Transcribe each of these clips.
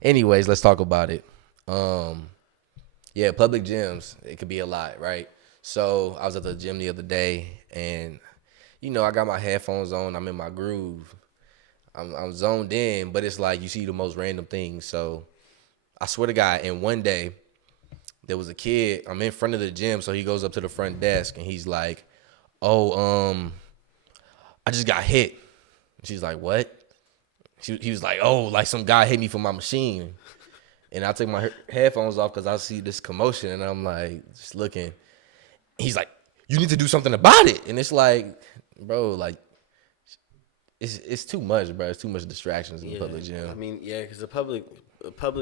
Anyways, let's talk about it. Um, yeah, public gyms, it could be a lot, right? So I was at the gym the other day, and I got my headphones on. I'm in my groove. I'm zoned in, but it's like you see the most random things. So I swear to God, and one day there was a kid. I'm in front of the gym, so he goes up to the front desk and he's like, "Oh, I just got hit." She's like, "What?" He was like, "Oh, like some guy hit me for my machine." And I took my headphones off because I see this commotion, and I'm like, just looking. He's like, "You need to do something about it." And it's like, bro, like, it's too much, bro. It's too much distractions in the public gym. I mean, yeah, because the public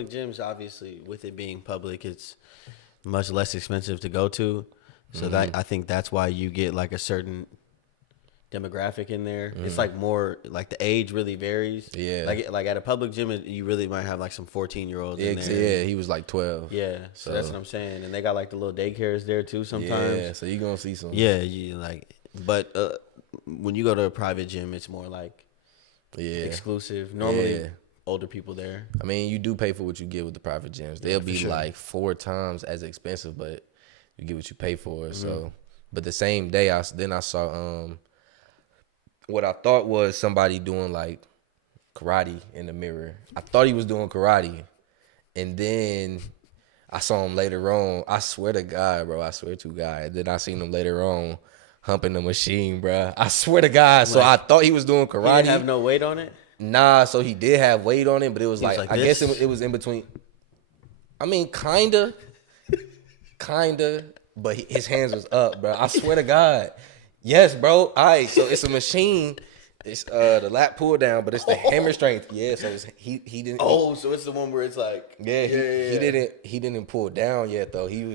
gyms, obviously, with it being public, it's much less expensive to go to. So that I think that's why you get like a certain demographic in there. It's like more like the age really varies. Yeah. Like at a public gym, you really might have like some 14-year-olds in there. Yeah, he was like 12. Yeah, so that's what I'm saying. And they got like the little daycares there too sometimes. Yeah, so you gonna see some. Yeah, but when you go to a private gym, it's more like exclusive. Normally, older people there. I mean, you do pay for what you get with the private gyms. They'll be like 4 times as expensive, but you get what you pay for. So, but the same day, I saw what I thought was somebody doing like karate in the mirror. I thought he was doing karate, and then I saw him later on. I swear to God, bro. I swear to God. And then I seen him later on humping the machine, bro. I swear to God. So I thought he was doing karate. He didn't have no weight on it? Nah, so he did have weight on it, but it was like I guess it was in between. I mean, kinda, but his hands was up, bro. I swear to God. Yes, bro. All right, so it's a machine. It's the lat pull down, but it's the hammer strength. Yeah, so he didn't. Oh, so it's the one where it's like he didn't pull down yet though. He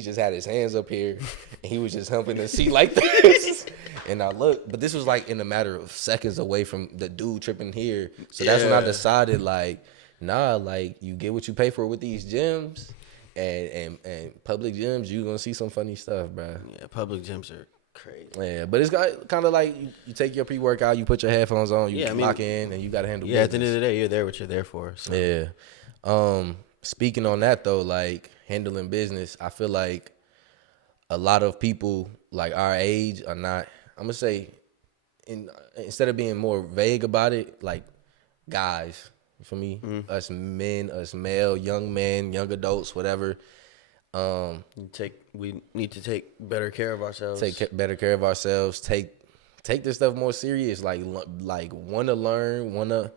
just had his hands up here, and he was just humping the seat like this. And I looked, but this was like in a matter of seconds away from the dude tripping here. So that's when I decided, like, nah, like you get what you pay for with these gyms, and public gyms, you gonna see some funny stuff, bro. Yeah, public gyms are crazy. Yeah, but it's got kind of like you take your pre-workout, you put your headphones on, you lock in, and you got to handle. Yeah, business. At the end of the day, you're there what you're there for. So. Yeah. Speaking on that though, like handling business, I feel like a lot of people like our age are not. I'm gonna say, instead of being more vague about it, like guys, for me, us men, us male, young men, young adults, whatever. We need to take better care of ourselves. Take better care of ourselves. Take this stuff more serious. Like want to learn, want to,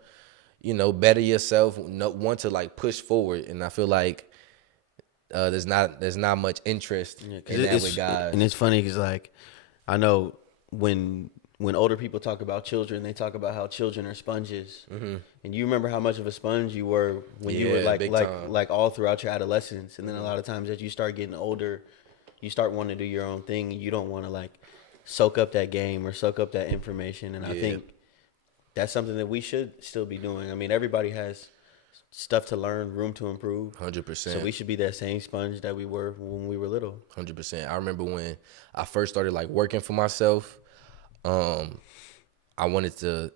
better yourself. Want to like push forward. And I feel like there's not much interest in that with guys. And it's funny because like I know when older people talk about children, they talk about how children are sponges. Mm-hmm. And you remember how much of a sponge you were when you were like all throughout your adolescence. And then a lot of times as you start getting older, you start wanting to do your own thing. And you don't want to like soak up that game or soak up that information. And I think that's something that we should still be doing. I mean, everybody has stuff to learn, room to improve. 100%. So we should be that same sponge that we were when we were little. 100%. I remember when I first started like working for myself. I wanted to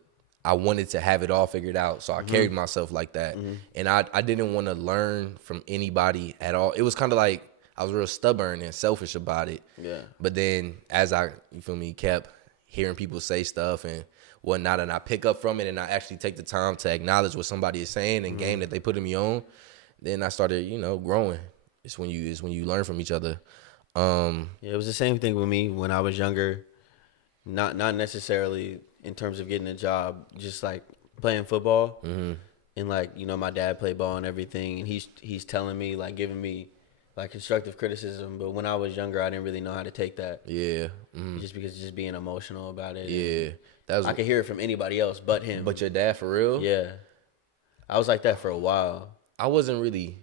have it all figured out, so I carried myself like that, and I didn't want to learn from anybody at all. It was kind of like I was real stubborn and selfish about it. Yeah. But then as kept hearing people say stuff and whatnot, and I pick up from it, and I actually take the time to acknowledge what somebody is saying and game that they put me on. Then I started, growing. It's when you learn from each other. It was the same thing with me when I was younger. Not necessarily in terms of getting a job, just like playing football. Mm-hmm. And like, my dad played ball and everything, and he's telling me, like, giving me like constructive criticism. But when I was younger, I didn't really know how to take that. Yeah. Mm-hmm. Just being emotional about it. Yeah. I could hear it from anybody else but him. But your dad, for real? Yeah. I was like that for a while. I wasn't really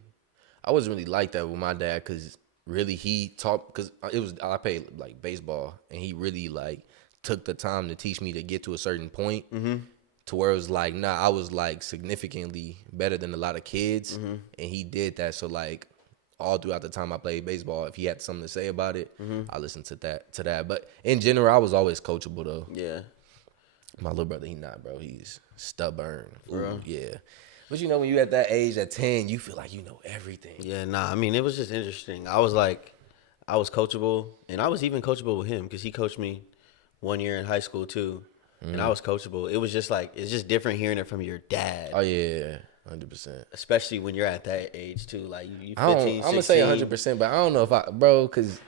like that with my dad, because really he taught, because I played like baseball, and he really like took the time to teach me to get to a certain point. Mm-hmm. to where it was like, nah, I was like significantly better than a lot of kids, and he did that. So like all throughout the time I played baseball, if he had something to say about it, I listened to that. But in general, I was always coachable though. Yeah. My little brother, he not, bro. He's stubborn. Bro. Yeah. But you know, when you at that age, at 10, you feel like you know everything. Yeah, nah, I mean, it was just interesting. I was coachable, and I was even coachable with him because he coached me 1 year in high school too, and I was coachable. It was just like, it's just different hearing it from your dad. Oh, yeah, 100%. Especially when you're at that age too. Like, you 15, I'm going to say 100%, but I don't know if bro, because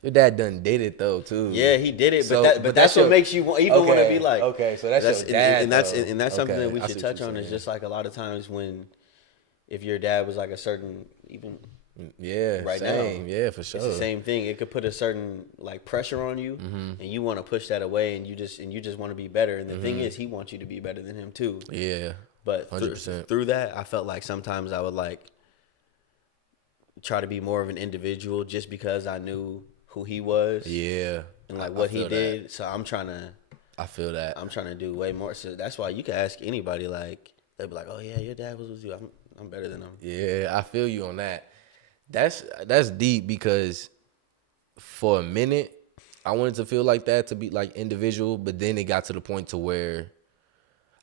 your dad done did it though too. Yeah, he did it, So, but that's what makes you want to be like. Okay, so that's your dad, and that's something that we should touch on. saying. Is just like a lot of times if your dad was like a certain, even right same. now, Yeah, for sure. it's the same thing. It could put a certain like pressure on you, and you want to push that away, and you just want to be better. And the thing is, he wants you to be better than him too. Yeah, but 100%. Through that, I felt like sometimes I would like try to be more of an individual just because I knew who he was. Yeah, and like what he did. That. So I feel that. I'm trying to do way more. So that's why you can ask anybody. Like they'll be like, "Oh yeah, your dad was with you. I'm better than him." Yeah, I feel you on that. That's deep because for a minute I wanted to feel like that, to be like individual, but then it got to the point to where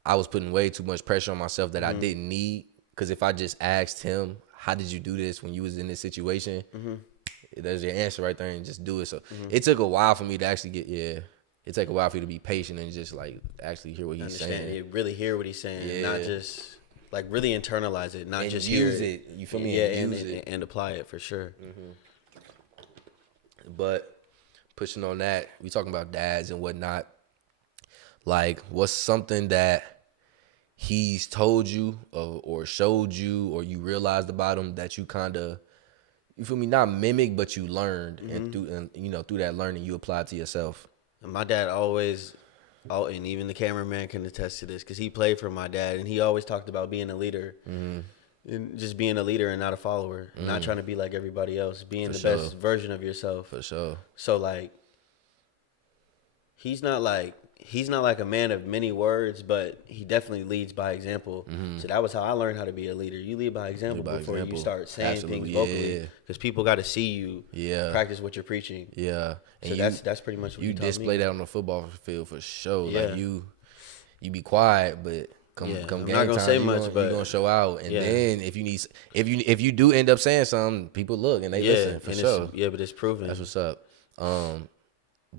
I was putting way too much pressure on myself that I didn't need. Because if I just asked him, "How did you do this when you was in this situation?" There's your answer right there, and just do it. So it took a while for me to actually it took a while for you to be patient and just like actually hear what he's saying. Yeah, really hear what he's saying, and not just like really internalize it, not and just use hear it. You feel me? Yeah, and use it and apply it for sure. But pushing on that, we talking about dads and whatnot. Like, what's something that he's told you or showed you or you realized about him that you kind of, you feel me, not mimic, but you learned, and through that learning you applied to yourself? And my dad always, and even the cameraman can attest to this because he played for my dad, and he always talked about being a leader. And just being a leader and not a follower, not trying to be like everybody else, being the best version of yourself. For sure. So like, he's not like a man of many words, but he definitely leads by example. So that was how I learned how to be a leader. You lead by example before you start saying things vocally, because people got to see you practice what you're preaching. Yeah, and so that's pretty much what you taught display me. that on the football field for sure. Yeah. Like you be quiet, but come game I'm not gonna time, say much, but you're gonna show out. And then if you do end up saying something, people look and they listen for sure. But it's proven. That's what's up.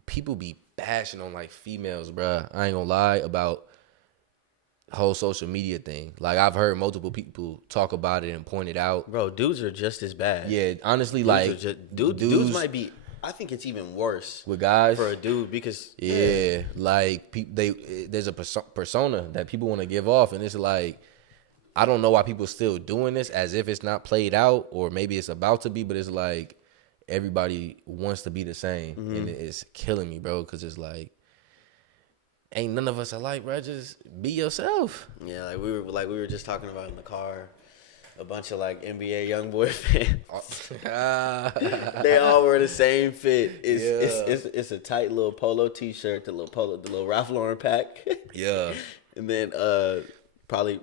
People be bashing on like females, bruh. I ain't gonna lie about whole social media thing. Like I've heard multiple people talk about it and point it out. Bro, dudes are just as bad. Yeah, honestly, dudes might be. I think it's even worse with guys for a dude because like there's a persona that people want to give off, and it's like I don't know why people still doing this as if it's not played out, or maybe it's about to be, but it's like everybody wants to be the same, and it's killing me, bro, because it's like ain't none of us alike, bro. Just be yourself. Yeah, like we were just talking about in the car. A bunch of like NBA YoungBoy fans. They all wear the same fit. It's a tight little polo T-shirt, the little Ralph Lauren pack. Yeah, and then probably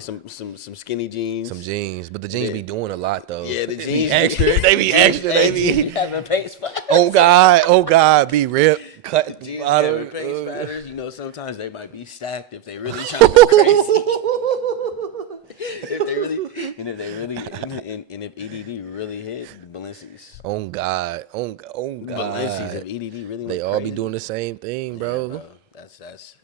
some skinny jeans. Some jeans, but the jeans be doing a lot though. Yeah, the jeans extra. They be extra. They be having paint spots. Oh God, be ripped. Cut jeans having paint spatters. You know, sometimes they might be stacked if they really trying to go crazy. if EDD really hit Balenci's. Oh God. Balenci's, if EDD really. They all be doing the same thing, bro. Yeah, bro.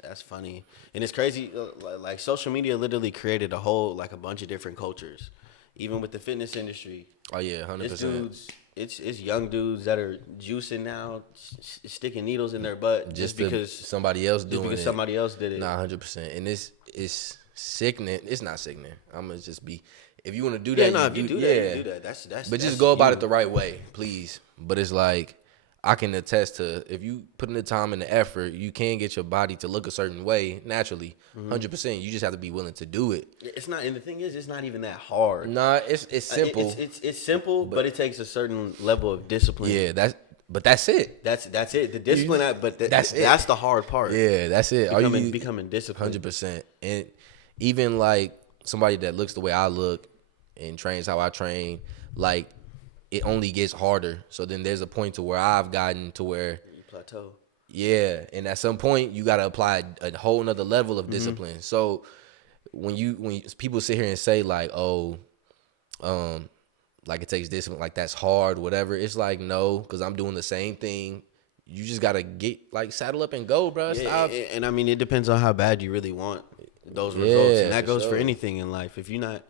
That's funny, and it's crazy. Like social media literally created a bunch of different cultures, even with the fitness industry. Oh yeah, 100%. It's young dudes that are juicing now, sticking needles in their butt just because somebody else doing it. Because somebody else did it. Nah, 100%. And it's sickening. It's not sickening. I'm gonna just be. If you want to do that, you do that. That's just go about it the right way, please. But it's like I can attest to, if you put in the time and the effort, you can get your body to look a certain way naturally, 100%. You just have to be willing to do it. It's not, and the thing is, it's not even that hard. Nah, it's simple. It's simple, but it takes a certain level of discipline. Yeah, But that's it. That's it. The discipline, but that's it. That's the hard part. Yeah, that's it. Becoming disciplined. 100%. And even like somebody that looks the way I look and trains how I train, like it only gets harder. So then there's a point to where I've gotten to where you plateau. Yeah, and at some point you got to apply a whole nother level of discipline. So when people sit here and say like, oh, like it takes discipline, like that's hard, whatever. It's like, no, because I'm doing the same thing. You just gotta get like saddle up and go, bro. Yeah, and I mean it depends on how bad you really want those results, and that goes for anything in life. If you're not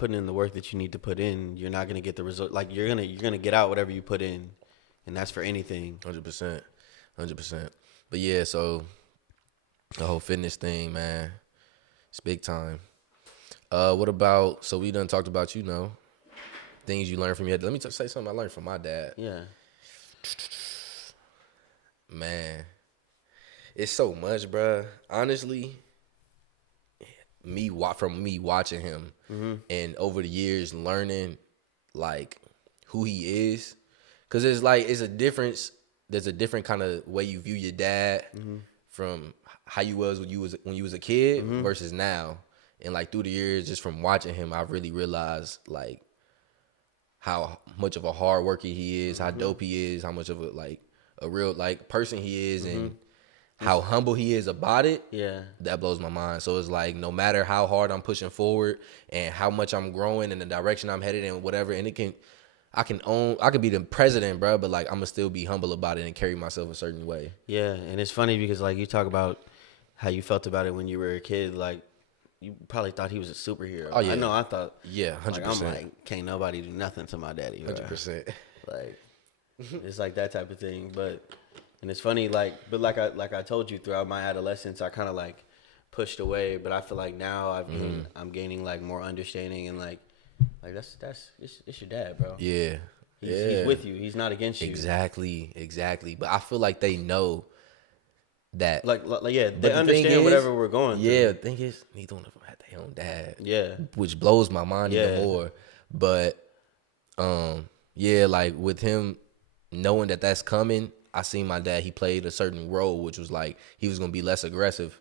putting in the work that you need to put in, you're not gonna get the result. Like you're gonna get out whatever you put in, and that's for anything. 100%. But yeah, so the whole fitness thing, man, it's big time. What about? So we done talked about things you learned from your dad. Let me say something I learned from my dad. Yeah. Man, it's so much, bruh. Honestly, from me watching him and over the years learning like who he is, because it's a difference. There's a different kind of way you view your dad from how you was when you was a kid versus now. And like through the years, just from watching him, I really realized like how much of a hard worker he is, how dope he is, how much of a real like person he is, and how humble he is about it. Yeah, that blows my mind. So it's like no matter how hard I'm pushing forward and how much I'm growing in the direction I'm headed in, whatever, and I could be the president, bro, but like I'm gonna still be humble about it and carry myself a certain way. Yeah, and it's funny because like you talk about how you felt about it when you were a kid, like you probably thought he was a superhero. Oh yeah, I know. I thought 100%. I'm like, can't nobody do nothing to my daddy. 100%. Like it's like that type of thing. And it's funny, like I told you throughout my adolescence, I kind of like pushed away, but I feel like now I'm gaining like more understanding and like it's your dad, bro. Yeah. He's with you. He's not against you. Exactly. But I feel like they know that. Like yeah, they understand whatever we're going through. Yeah, the thing is, neither one of them had their own dad. Yeah. Which blows my mind even more. But, yeah, like with him knowing that that's coming, I seen my dad, he played a certain role, which was like he was going to be less aggressive.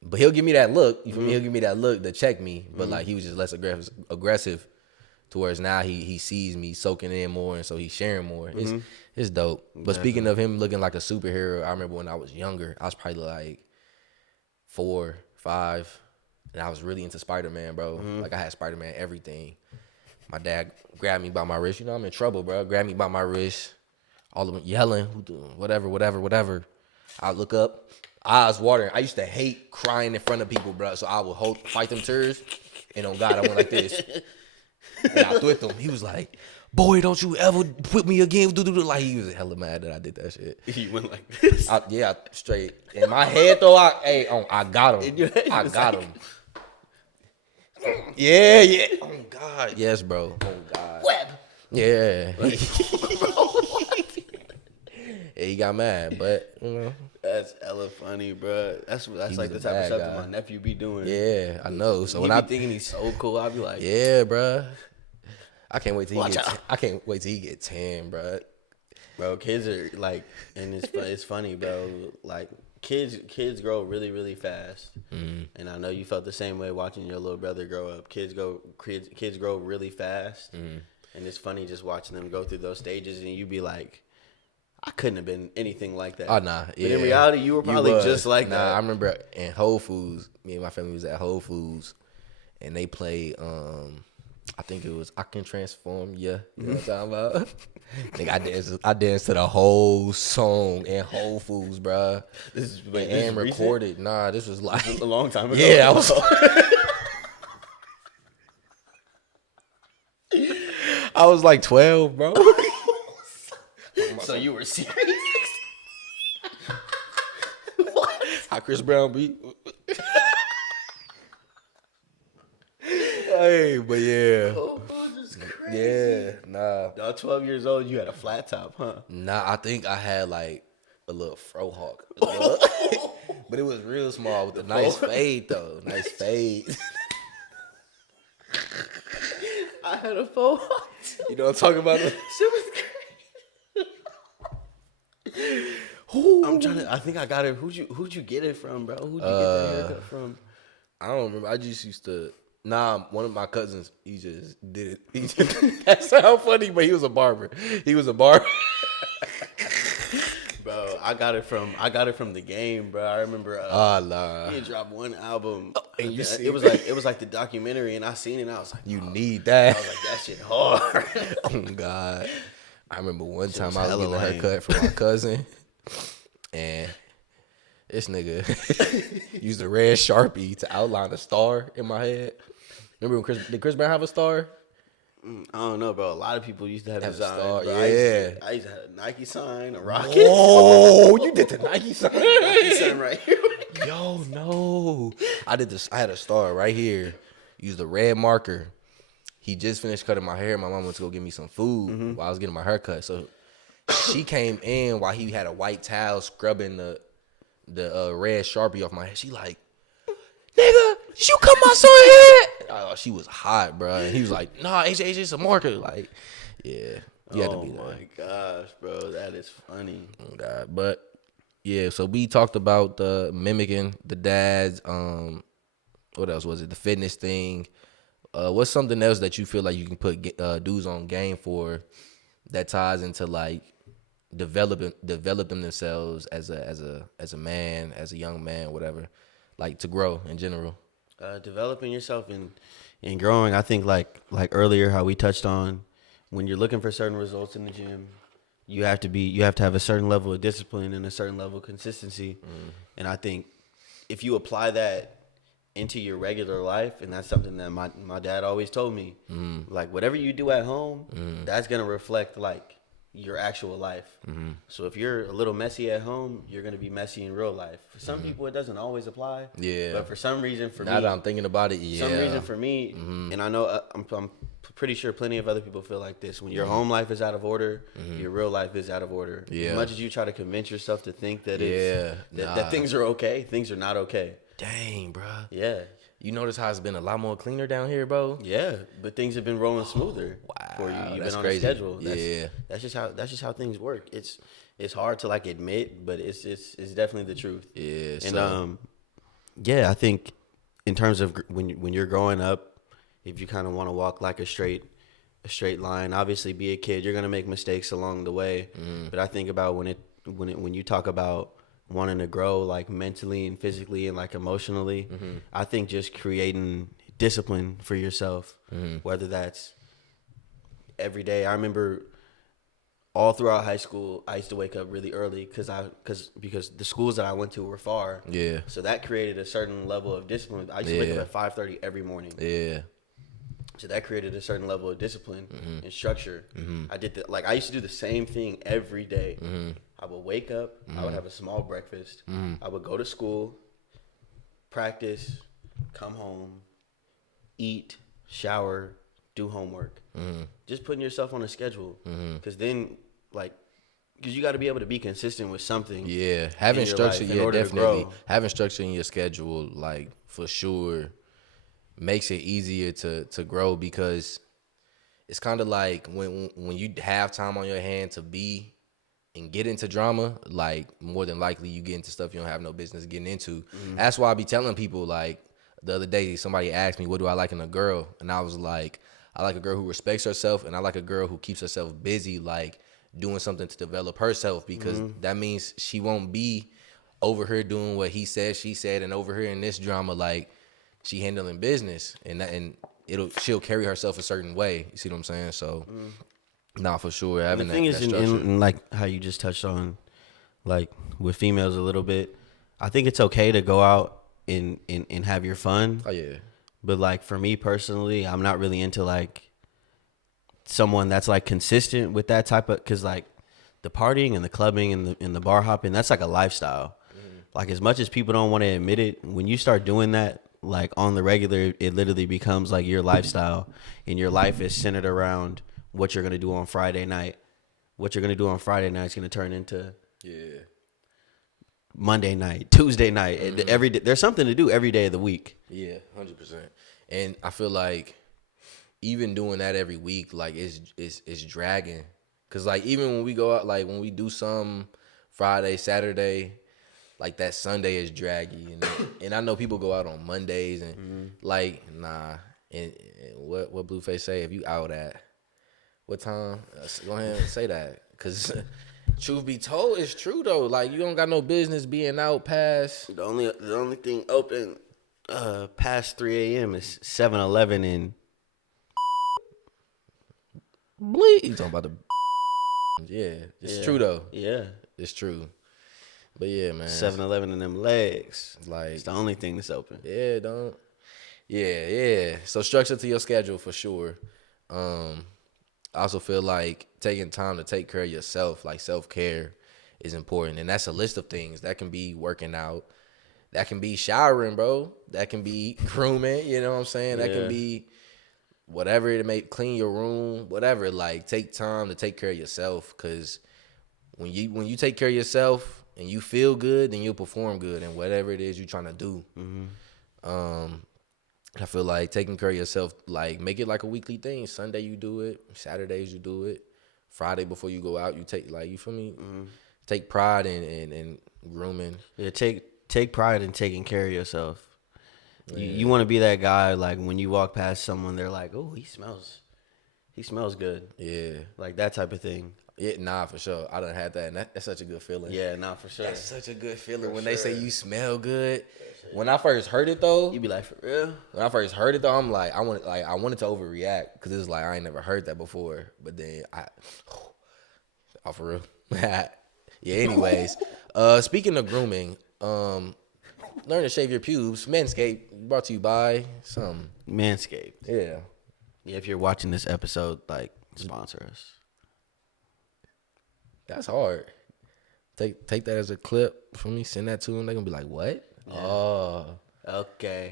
But he'll give me that look. You feel me? He'll give me that look to check me. But like he was just less aggressive. To whereas now he sees me soaking in more, and so he's sharing more. It's dope. But speaking of him looking like a superhero, I remember when I was younger, I was probably like 4, 5, and I was really into Spider-Man, bro. Like I had Spider-Man everything. My dad grabbed me by my wrist. I'm in trouble, bro. Grabbed me by my wrist. All of them yelling, whatever. I look up, eyes watering. I used to hate crying in front of people, bro. So I would fight them tears, and on God, I went like this. And I threw him. He was like, boy, don't you ever put me again. Like he was hella mad that I did that shit. He went like this. Straight. In my head though, I got him. I got him. Yeah. Oh God. Yes, bro. Oh God. Web. Yeah. Yeah, he got mad, but that's hella funny, bro. That's like the type of stuff that my nephew be doing. Yeah, I know. So when I be thinking he's so cool, I be like, yeah, bro. I can't wait till he get 10, bro. Bro, kids are like, and it's funny, bro. Like kids grow really, really fast, and I know you felt the same way watching your little brother grow up. Kids grow really fast, and it's funny just watching them go through those stages, and you be like, I couldn't have been anything like that. Oh, nah. Yeah. But in reality, you were probably just like that. I remember in Whole Foods, me and my family was at Whole Foods, and they played, I think it was I Can Transform Ya. You know what I'm talking about? Nigga, I danced to the whole song in Whole Foods, bro. This recorded. Recent? Nah, this was like a long time ago. Yeah, I was. I was like 12, bro. So you were serious? What? How Chris Brown beat? Hey, but yeah. Oh, this is crazy. Yeah, nah. Y'all 12 years old, you had a flat top, huh? Nah, I think I had like a little fro hawk. But it was real small with a nice fade, though. Nice fade. I had a faux hawk too. You know what I'm talking about? Shit was crazy. I think I got it. Who'd you get it from, bro? Who'd you get that haircut from? I don't remember. I just used to. Nah, one of my cousins, he just did it. That sounds funny, but he was a barber. He was a barber. Bro, I got it from the game, bro. I remember Nah. he had dropped one album, and you see it was like the documentary, and I seen it, and I was like, you need that. I was like, that shit hard. Oh God. I remember one time I was hella getting a haircut from my cousin, and this nigga used a red Sharpie to outline a star in my head. Remember when did Chris Brown have a star? I don't know, bro. A lot of people used to have designs. Star, bro. yeah. I used to have a Nike sign, a rocket. Oh, you did the Nike sign. Nike sign right here. Yo, no. I did this. I had a star right here. Used a red marker. He just finished cutting my hair. My mom went to go get me some food while I was getting my hair cut. So she came in while he had a white towel scrubbing the red Sharpie off my head. She like, nigga, you cut my son head? Oh, she was hot, bro. And he was like, nah, AJ, it's a marker. Like, yeah, you had to be there. Oh my gosh, bro, that is funny. Oh God, but yeah. So we talked about the mimicking the dads. What else was it? The fitness thing. What's something else that you feel like you can put dudes on game for that ties into like developing themselves as a man, as a young man, whatever, like to grow in general. Developing yourself and growing. I think like earlier how we touched on when you're looking for certain results in the gym, you have to have a certain level of discipline and a certain level of consistency. And I think if you apply that into your regular life, and that's something that my dad always told me, like whatever you do at home, that's gonna reflect like your actual life. So if you're a little messy at home, you're gonna be messy in real life. For some people, it doesn't always apply. Yeah. But for some reason, for Now me, that I'm thinking about it, some reason for me, and I know I'm pretty sure plenty of other people feel like this. When your home life is out of order, your real life is out of order. Yeah. As much as you try to convince yourself to think that that things are okay, things are not okay. Dang, bro. Yeah. You notice how it's been a lot more cleaner down here, bro? Yeah, but things have been rolling smoother for you. You've that's been on crazy. a schedule. Yeah. That's just how things work. It's hard to like admit, but it's definitely the truth. Yeah. And yeah, I think in terms of when you're growing up, if you kind of want to walk like a straight line, obviously be a kid, you're gonna make mistakes along the way. But I think about when you talk about wanting to grow like mentally and physically and like emotionally, I think just creating discipline for yourself, whether that's every day. I remember all throughout high school, I used to wake up really early because the schools that I went to were far. Yeah. So that created a certain level of discipline. I used to wake up at 5:30 every morning. Yeah. So that created a certain level of discipline and structure. I did I used to do the same thing every day. I would wake up, I would have a small breakfast, I would go to school, practice, come home, eat, shower, do homework. Just putting yourself on a schedule, because then because you got to be able to be consistent with something. Yeah, having structure, definitely having structure in your schedule, like for sure, makes it easier to grow, because it's kind of like when you have time on your hand to be and get into drama, like more than likely you get into stuff you don't have no business getting into. That's why I be telling people, like the other day somebody asked me, what do I like in a girl? And I was like, I like a girl who respects herself, and I like a girl who keeps herself busy, like doing something to develop herself, because that means she won't be over here doing what he said, she said, and over here in this drama, like she handling business, and she'll carry herself a certain way. You see what I'm saying? So, nah, for sure. Having the thing is, structure. in like how you just touched on, like with females a little bit, I think it's okay to go out and have your fun. Oh yeah. But like for me personally, I'm not really into like someone that's like consistent with that type of, because like the partying and the clubbing and the bar hopping, that's like a lifestyle. Like as much as people don't want to admit it, when you start doing that like on the regular, it literally becomes like your lifestyle, and your life is centered around what you're gonna do on Friday night. What you're gonna do on Friday night is gonna turn into Monday night, Tuesday night, and every day. There's something to do every day of the week. Yeah, 100%. And I feel like even doing that every week, like it's dragging. Cause like even when we go out, like when we do something Friday, Saturday, like that Sunday is draggy, and I know people go out on Mondays and like nah. And what Blueface say? If you out at what time? Go ahead and say that, cause truth be told, it's true though. Like you don't got no business being out past. The only thing open past 3 a.m. is 7-Eleven and Bleed. You talking about the yeah? It's true though. Yeah, It's true. But yeah, man. 7-Eleven and them legs. Like it's the only thing that's open. Yeah, don't. Yeah. So structure to your schedule for sure. I also feel like taking time to take care of yourself, like self-care, is important. And that's a list of things. That can be working out. That can be showering, bro. That can be grooming, you know what I'm saying? That can be whatever it may, clean your room, whatever. Like, take time to take care of yourself, because when you take care of yourself and you feel good, then you'll perform good in whatever it is you're trying to do. I feel like taking care of yourself, like, make it like a weekly thing. Sunday you do it, Saturdays you do it, Friday before you go out you take, like, you feel me? Take pride in grooming. Yeah, take pride in taking care of yourself. You want to be that guy, like, when you walk past someone, they're like, oh, he smells good. Yeah. Like that type of thing. Yeah, nah, for sure. I done had that, and that's such a good feeling. Yeah, nah, for sure. That's such a good feeling when they say you smell good. When I first heard it though, You be like, for real? when I first heard it though, I'm like, I wanted to overreact, because it was like I ain't never heard that before. But then oh, for real. Yeah. Anyways, speaking of grooming, learn to shave your pubes. Manscaped, brought to you by some Manscaped. Yeah. Yeah, if you're watching this episode, like, sponsor us. That's hard. Take that as a clip for me. Send that to them. They're gonna be like, "What?" Yeah. Oh, okay.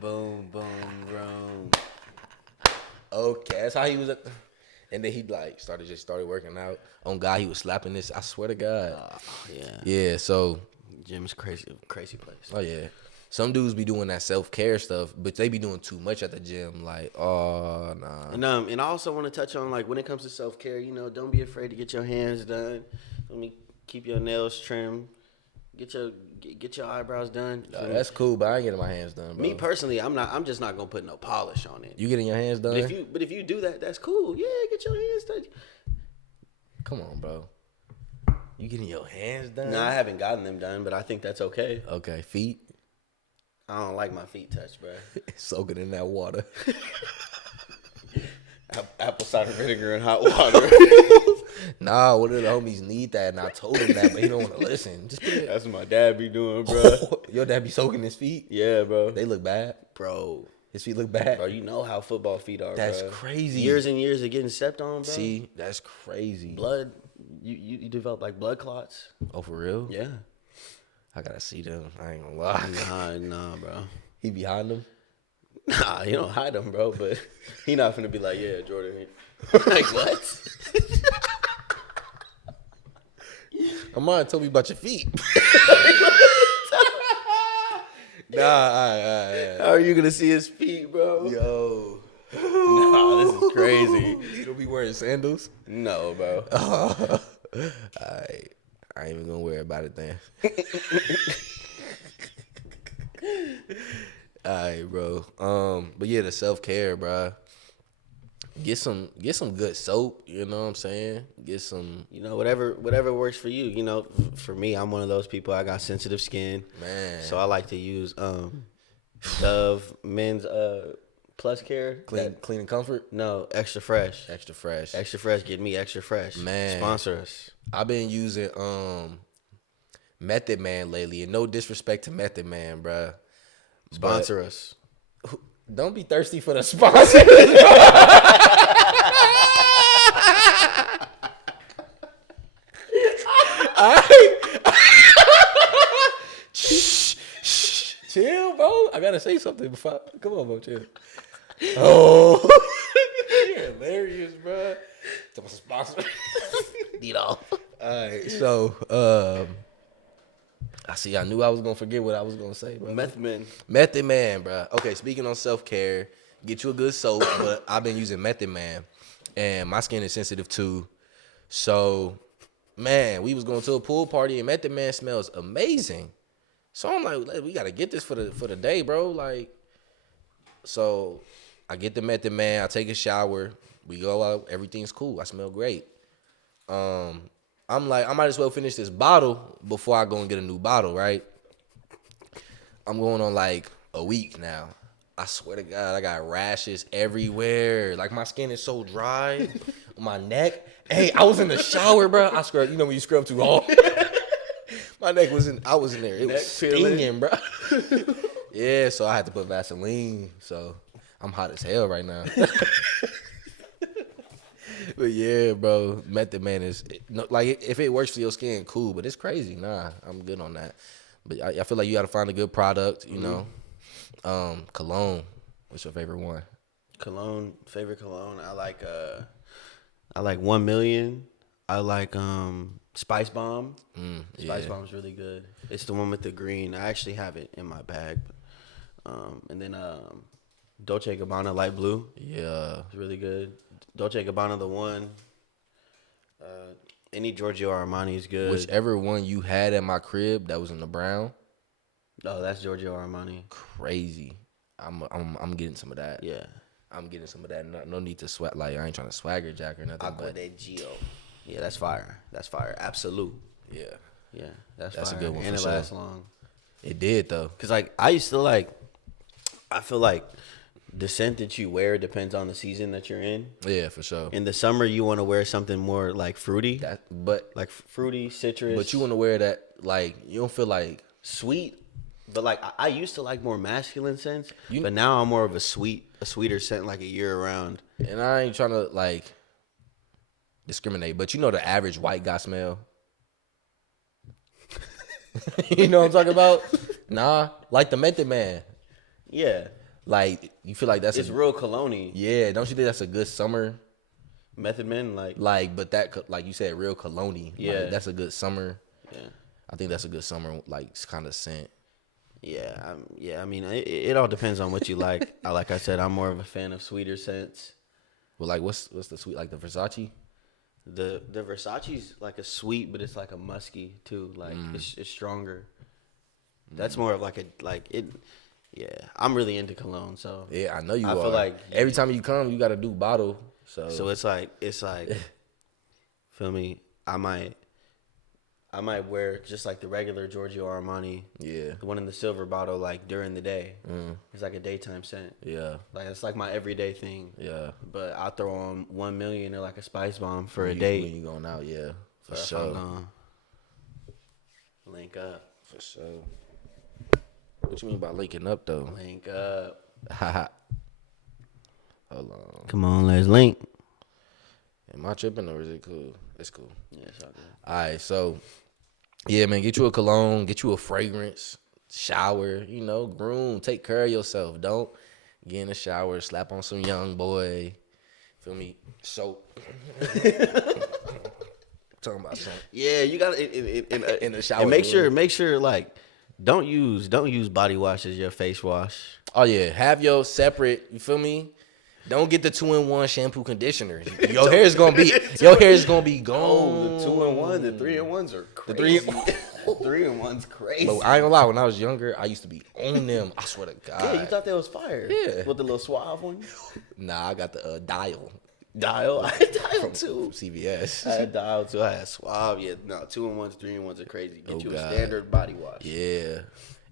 Boom, boom, boom. Okay, that's how he was. And then he like started working out. On God, he was slapping this. I swear to God. Yeah. So Gym's crazy place. Oh yeah. Some dudes be doing that self-care stuff, but they be doing too much at the gym. Like, oh, nah. And I also want to touch on, like, when it comes to self-care, don't be afraid to get your hands done. Let me keep your nails trimmed. Get your eyebrows done. That's cool, but I ain't getting my hands done, bro. Me personally, I'm just not gonna put no polish on it. You getting your hands done? But if you do that, that's cool. Yeah, get your hands done. Come on, bro. You getting your hands done? No, I haven't gotten them done, but I think that's okay. Okay, feet. I don't like my feet touched, bro. Soak it in that water. Apple cider vinegar and hot water. Nah, one of the homies need that, and I told him that, but he don't want to listen. Just put it. That's what my dad be doing, bro. Your dad be soaking his feet? Yeah, bro. They look bad, bro. His feet look bad, bro. You know how football feet are. That's bro. crazy. Years and years of getting stepped on, bro. See, that's crazy. Blood. You develop like blood clots. Oh, for real? Yeah. I gotta see them. I ain't gonna lie. Nah, bro. He behind them? Nah, he don't hide them, bro. But he not finna be like, yeah, Jordan. Like, what? Amon told me about your feet. Nah, How are you gonna see his feet, bro? Yo. Nah, this is crazy. You don't be wearing sandals? No, bro. I ain't even gonna worry about it then. Alright, bro. But yeah, the self-care, bro. Get some good soap, you know what I'm saying? Get some, whatever works for you. For me, I'm one of those people. I got sensitive skin, man. So I like to use Dove men's Plus Care. Clean and comfort? No, extra fresh. Extra fresh. Extra fresh. Get me extra fresh. Man, sponsor us. I've been using Method Man lately, and no disrespect to Method Man, bruh. Sponsor us. Don't be thirsty for the sponsor. Chill, bro. I gotta say something before. Come on, bro. Chill. Oh, you're hilarious, bro. To my sponsor. Need all. All right, so I knew I was gonna forget what I was gonna say, bro. Method Man, bro. Okay, speaking on self-care, get you a good soap, but I've been using Method Man, and my skin is sensitive too. So Man, we was going to a pool party and Method Man smells amazing. So I'm like, we gotta get this for the day, bro. Like, so I get the Method Man, I take a shower, we go out, everything's cool. I smell great. I'm like, I might as well finish this bottle before I go and get a new bottle, right? I'm going on like a week now. I swear to God, I got rashes everywhere. Like my skin is so dry, my neck. Hey, I was in the shower, bro. I scrubbed. You know when you scrub too hard. My neck was in. I was in there. It was stinging, bro. Yeah, so I had to put Vaseline. So I'm hot as hell right now. But yeah, bro, Method Man is like if it works for your skin, cool. But it's crazy. Nah, I'm good on that. But I feel like you got to find a good product. You know, cologne. What's your favorite one? Favorite cologne. I like 1 Million. I like Spice Bomb. Spice Bomb's really good. It's the one with the green. I actually have it in my bag. And then Dolce & Gabbana Light Blue. Yeah, it's really good. Dolce & Gabbana the one. Any Giorgio Armani is good. Whichever one you had at my crib that was in the brown. Oh, that's Giorgio Armani. Crazy. I'm getting some of that. Yeah. I'm getting some of that. No need to sweat. Like I ain't trying to swagger jack or nothing. Aqua de Gio. Yeah, that's fire. That's fire. Absolute. Yeah. Yeah, that's fire. A good one. And it lasts long. It did though. Cause like I used to like. I feel like the scent that you wear depends on the season that you're in. Yeah, for sure. In the summer, you want to wear something more like fruity. Like fruity, citrus. But you want to wear that like you don't feel like sweet. But like I used to like more masculine scents, but now I'm more of a sweeter scent, like a year round. And I ain't trying to like discriminate, but you know the average white guy smell. You know what I'm talking about? Nah, like the Method Man. Yeah, like you feel like it's real cologne-y. Yeah, don't you think that's a good summer? Method Man, but that like you said, real cologne-y. Yeah, like, that's a good summer. Yeah, I think that's a good summer like kind of scent. Yeah, I mean, it all depends on what you like. Like I said, I'm more of a fan of sweeter scents. Well, like what's the sweet, like the Versace? The Versace's like a sweet, but it's like a musky too. Like it's stronger. That's more of like it. Yeah, I'm really into cologne, so yeah, I know you are. I feel like every time you come, you got to do bottle. So it's like, feel me? I might wear just like the regular Giorgio Armani. Yeah. The one in the silver bottle, like during the day. It's like a daytime scent. Yeah. Like it's like my everyday thing. Yeah. But I'll throw on 1 Million or like a Spice Bomb for a date. When you going out, yeah. For so sure. Link up. For sure. What you mean by linking up though? Link up. Hold on. Come on, let's link. Am I tripping or is it cool? It's cool. Yeah, it's all good. All right, so yeah, man, get you a cologne, get you a fragrance, shower, groom, take care of yourself. Don't get in the shower, slap on some young boy. Feel me? Soap. Talking about something. Yeah, you got in the shower. And make sure like don't use body wash as your face wash. Oh yeah, have your separate. You feel me? Don't get the 2-in-1 shampoo conditioner. Your hair is gonna be gone. Oh, the 2-in-1, the 3-in-1s are crazy. The 3-in-1's crazy. But I ain't gonna lie, when I was younger, I used to be on them. I swear to God. Yeah, you thought that was fire. Yeah. With the little suave one? Nah, I got the dial. Dial? I had dial too. From CVS. I had dial too. I had suave. Yeah, no, 2-in-1s, 3-in-1s are crazy. Get you God. a standard body wash. Yeah.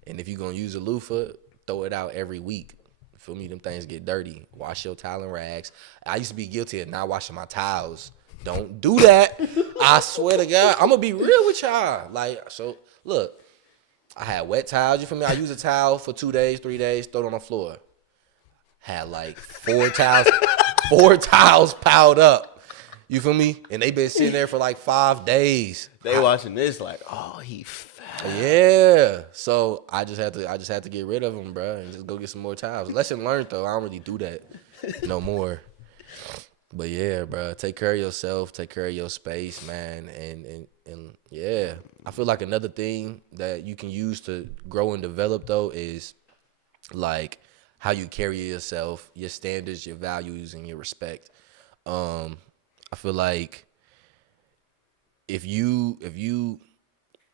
And if you're gonna use a loofah, throw it out every week. Feel me? Them things get dirty. Wash your towel and rags. I used to be guilty of not washing my towels. Don't do that. I swear to God. I'm going to be real with y'all. Like, so, look. I had wet towels. You feel me? I use a towel for 2 days, 3 days, throw it on the floor. Had like 4 towels piled up. You feel me? And they been sitting there for like 5 days. They watching this like, oh, he fat. Yeah. So I just had to get rid of them, bro, and just go get some more towels. Lesson learned though. I don't really do that no more. But yeah, bro, take care of yourself, take care of your space, man, and yeah. I feel like another thing that you can use to grow and develop though is like how you carry yourself, your standards, your values, and your respect. I feel like if you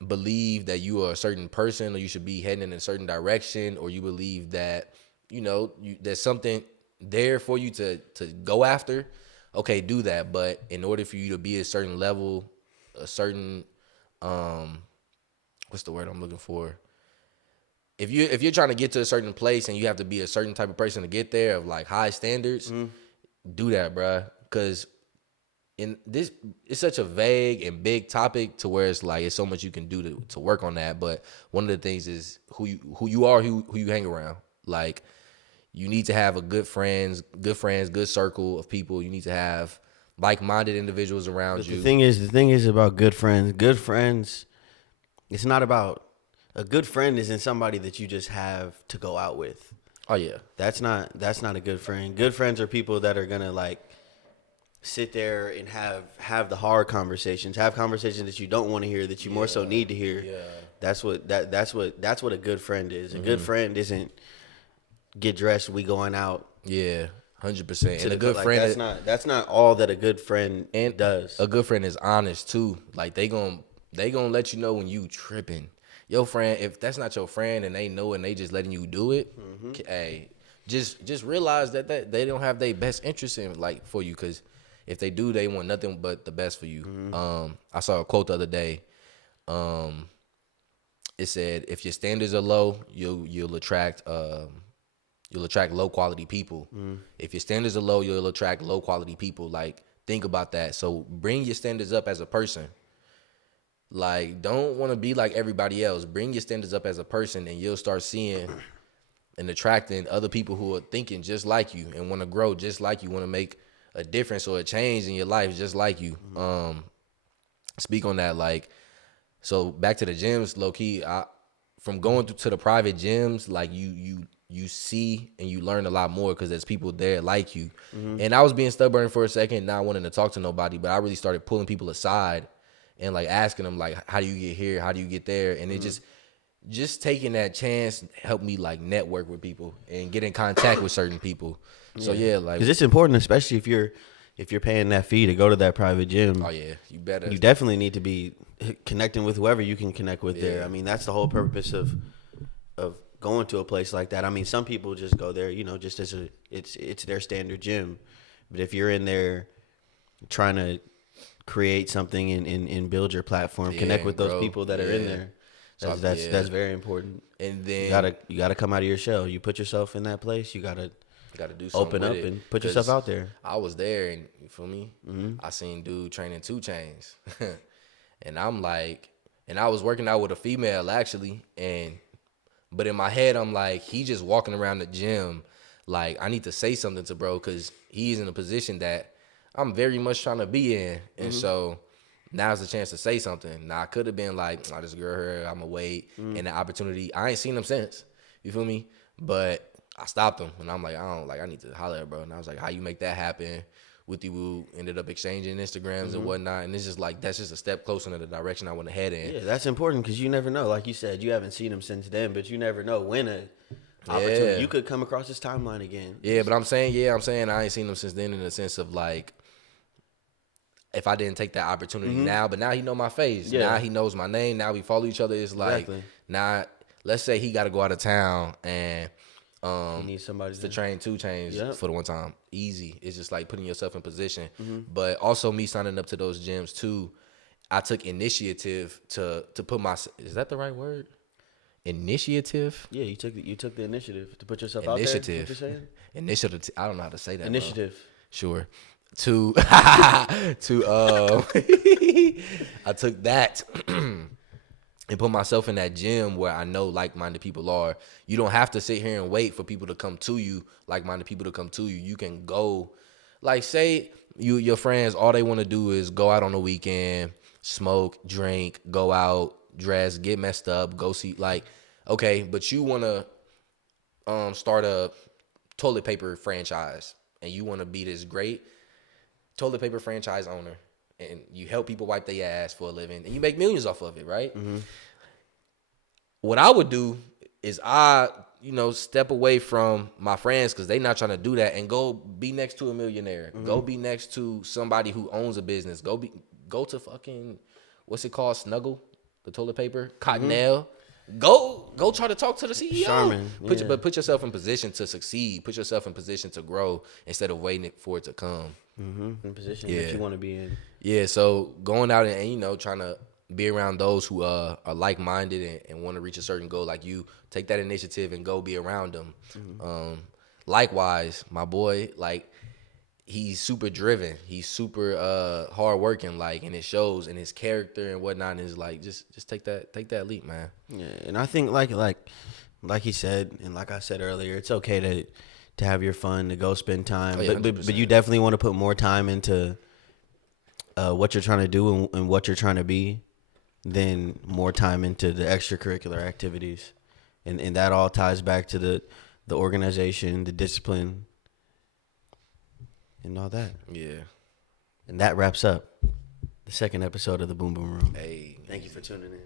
believe that you are a certain person or you should be heading in a certain direction, or you believe that there's something there for you to go after, okay, do that. But in order for you to be a certain level, a certain what's the word I'm looking for? If you're trying to get to a certain place and you have to be a certain type of person to get there, of like high standards, do that, bruh. Because in this, it's such a vague and big topic to where it's like it's so much you can do to work on that. But one of the things is who you are, who you hang around. Like, you need to have a good good circle of people. You need to have like-minded individuals around But you. The thing is about good friends. Good friends, it's not about a good friend isn't somebody that you just have to go out with. Oh yeah, that's not a good friend. Good friends are people that are gonna like sit there and have the hard conversations, have conversations that you don't want to hear, that you more so need to hear. Yeah. That's what a good friend is. A good friend isn't get dressed, we going out. Yeah, 100%. And a good friend, that's not all that a good friend and does. A good friend is honest too. Like, they gonna let you know when you tripping. Your friend, if that's not your friend and they know it and they just letting you do it, hey, just realize that they don't have their best interest in like for you, because if they do, they want nothing but the best for you. I saw a quote the other day. It said, if your standards are low, you'll attract low quality people. If your standards are low, you'll attract low quality people. Like, think about that. So bring your standards up as a person. Like, don't want to be like everybody else. Bring your standards up as a person, and you'll start seeing and attracting other people who are thinking just like you and want to grow just like you, want to make a difference or a change in your life just like you. Speak on that. Like, so back to the gyms, low key, from going to the private gyms, like you see and you learn a lot more because there's people there like you. And I was being stubborn for a second, not wanting to talk to nobody, but I really started pulling people aside and like asking them, like, how do you get here? How do you get there? And it just taking that chance helped me like network with people and get in contact with certain people. So yeah, like, because it's important, especially if you're paying that fee to go to that private gym. Oh yeah, you better. You definitely need to be connecting with whoever you can connect with there. I mean, that's the whole purpose of going to a place like that. I mean, some people just go there, just as it's their standard gym. But if you're in there trying to create something and build your platform, connect with those people that are in there. That's very important. And then you gotta come out of your shell. You put yourself in that place. You gotta do something open up and put yourself out there. I was there, and you feel me? I seen dude training 2 Chainz, and I'm like, and I was working out with a female actually, but in my head I'm like, he just walking around the gym. Like, I need to say something to bro, because he's in a position that I'm very much trying to be in. And so now's the chance to say something. Now, I could have been like, I just girl her, I'm going to wait. And the opportunity, I ain't seen him since. You feel me? But I stopped him. And I'm like, I need to holler at bro. And I was like, how you make that happen? Wooty woo, ended up exchanging Instagrams and whatnot. And it's just like, that's just a step closer in the direction I want to head in. Yeah, that's important, because you never know. Like you said, you haven't seen him since then, but you never know when opportunity. You could come across his timeline again. Yeah, but I'm saying I ain't seen him since then, in the sense of like, if I didn't take that opportunity now, but now he know my face. Yeah. Now he knows my name. Now we follow each other. It's like, now, let's say he got to go out of town and he needs somebody to train 2 Chainz for the one time. Easy. It's just like putting yourself in position. But also me signing up to those gyms too, I took initiative to put is that the right word? Initiative? Yeah, you took the initiative to put yourself out there. Initiative. Initiative. I don't know how to say that. Initiative. Bro. Sure. I took that and put myself in that gym where I know like-minded people are. You don't have to sit here and wait for people to come to you, like-minded people to come to you. You can go, like, say your friends, all they want to do is go out on the weekend, smoke, drink, go out, dress, get messed up, go see, like, okay, but you want to start a toilet paper franchise and you want to be this great toilet paper franchise owner, and you help people wipe their ass for a living, and you make millions off of it, right? What I would do is step away from my friends, because they not trying to do that, and go be next to a millionaire. Go be next to somebody who owns a business. Go to fucking what's it called? Snuggle, the toilet paper, Cottonelle. Go try to talk to the CEO. Charmin, But put yourself in position to succeed. Put yourself in position to grow instead of waiting for it to come. In position that you want to be in. Yeah, so going out and you know, trying to be around those who are like minded and want to reach a certain goal, like you, take that initiative and go be around them. Likewise, my boy, like, he's super driven. He's super hard working, like, and it shows in his character and whatnot. And it's like just take that leap, man. Yeah, and I think like he said, and like I said earlier, it's okay to have your fun, to go spend time, but you definitely want to put more time into what you're trying to do and what you're trying to be, than more time into the extracurricular activities, and that all ties back to the organization, the discipline, and all that. Yeah. And that wraps up the second episode of the Boom Boom Room. Hey, thank you for tuning in.